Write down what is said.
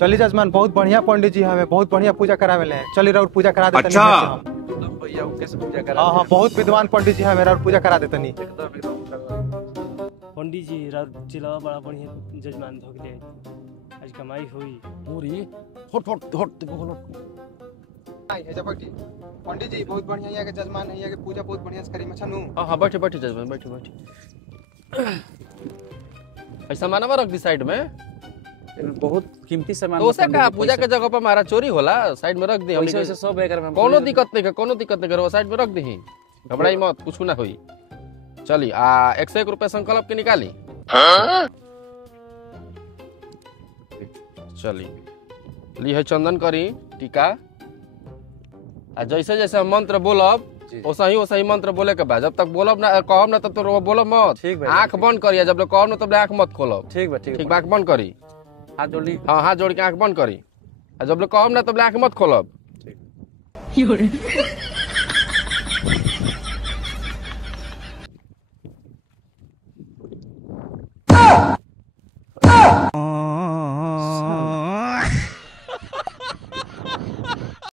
चली जजमान बहुत बढ़िया पंडित जी हमें बहुत बढ़िया पूजा करावे ले चली राउर पूजा करा देते अच्छा भैया कैसे पूजा करा हाँ बहुत विद्वान पंडित जी हमें राउर पूजा करा देते नहीं पंडित जी राउर चिलावा बड़ा बढ़िया जजमान धोगले आज कमाई हुई पूरी हट हट हट पंडित जी बहुत बढ़िया यहाँ के जजमान है यहाँ के पूजा बहुत बढ़िया से करी मछनु हां बैठे बैठे जजमान बैठे बैठे ऐसा मानवा रख दी साइड में बहुत कीमती सामान तो उसे कहा पूजा के जगह पर हमारा चोरी होला साइड में रख दी हम वैसे सब एकर में कोनो दिक्कत नहीं करो साइड में रख दी घबराई मत कुछ ना होई चली आ 101 रुपया संकल्प के निकाली चली ली है चंदन करी टीका आ जैसे जैसे हम मंत्र बोलब वैसा ही मंत्र बोले के बाद जब तक बोलब ना कहब ना तब तो बोलब मत आंख बंद करिए जब तक कहब ना तब आंख मत खोलब ठीक बा ठीक आंख बंद करी हाथ जोड़ ली हाँ हाथ जोड़ के आंख बंद करी जब तक कहब ना तब आंख मत खोलब